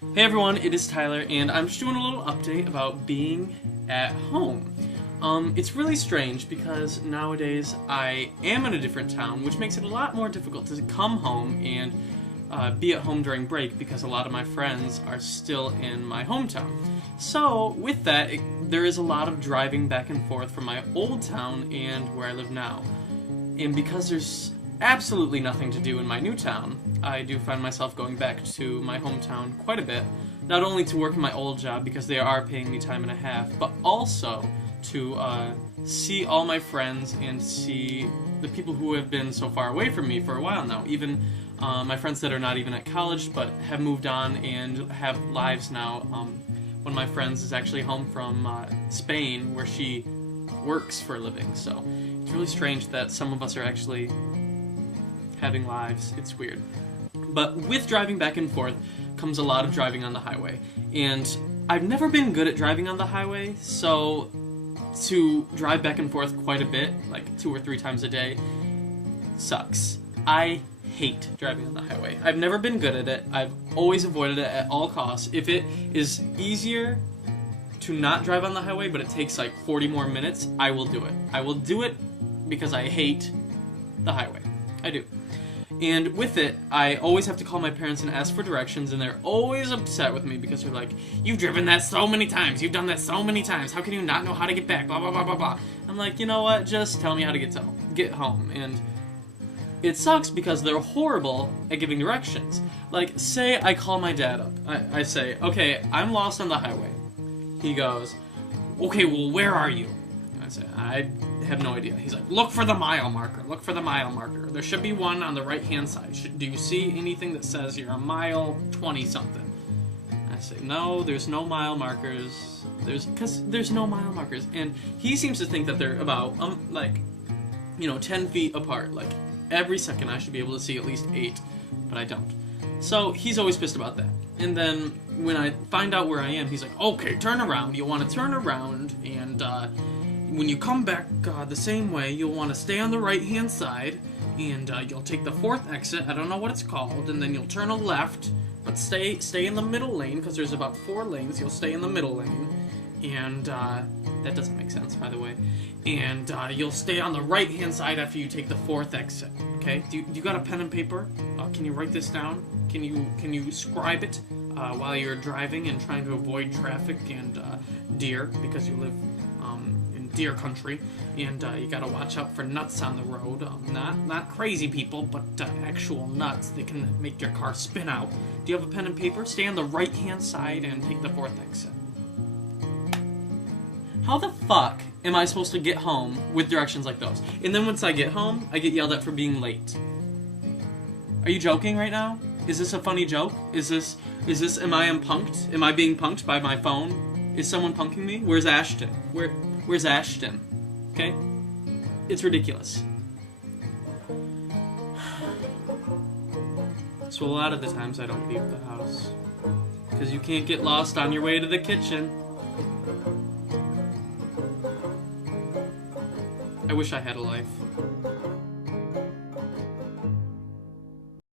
Hey everyone, it is Tyler, and I'm just doing a little update about being at home. It's really strange because nowadays I am in a different town, which makes it a lot more difficult to come home and be at home during break because a lot of my friends are still in my hometown. So with that, there is a lot of driving back and forth from my old town and where I live now. And because there's absolutely nothing to do in my new town, I do find myself going back to my hometown quite a bit, not only to work in my old job because they are paying me time and a half, but also to see all my friends and see the people who have been so far away from me for a while now, even my friends that are not even at college but have moved on and have lives now. One of my friends is actually home from Spain, where she works for a living, so it's really strange that some of us are actually having lives. It's weird. But with driving back and forth comes a lot of driving on the highway. And I've never been good at driving on the highway, so to drive back and forth quite a bit, like 2 or 3 times a day, sucks. I hate driving on the highway. I've never been good at it. I've always avoided it at all costs. If it is easier to not drive on the highway, but it takes like 40 more minutes, I will do it. I will do it because I hate the highway. I do. And with it, I always have to call my parents and ask for directions, and they're always upset with me because they're like, "You've driven that so many times, you've done that so many times, how can you not know how to get back, blah, blah, blah, blah, blah." I'm like, you know what, just tell me how to get home. And it sucks because they're horrible at giving directions. Like, say I call my dad up. I say, "Okay, I'm lost on the highway." He goes, "Okay, well, where are you?" I say, "I have no idea." He's like, "Look for the mile marker. Look for the mile marker. There should be one on the right-hand side. Do you see anything that says you're a mile 20-something?" I say, "No, there's no mile markers. Because there's no mile markers." And he seems to think that they're about, 10 feet apart. Like, every second I should be able to see at least 8, but I don't. So he's always pissed about that. And then when I find out where I am, he's like, "Okay, turn around. You'll want to turn around, and when you come back the same way, you'll want to stay on the right-hand side, and you'll take the 4th exit, I don't know what it's called, and then you'll turn a left, but stay in the middle lane, because there's about 4 lanes, you'll stay in the middle lane, and that doesn't make sense, by the way, and you'll stay on the right-hand side after you take the 4th exit, okay? Do you got a pen and paper? Can you write this down? Can you scribe it while you're driving and trying to avoid traffic and deer, because you live in deer country, and you gotta watch out for nuts on the road. Not crazy people, but actual nuts. They can make your car spin out. Do you have a pen and paper? Stay on the right-hand side and take the 4th exit." How the fuck am I supposed to get home with directions like those? And then once I get home, I get yelled at for being late. Are you joking right now? Is this a funny joke? Am I punked? Am I being punked by my phone? Is someone punking me? Where's Ashton? Where's Ashton? Okay? It's ridiculous. So a lot of the times I don't leave the house, because you can't get lost on your way to the kitchen. I wish I had a life.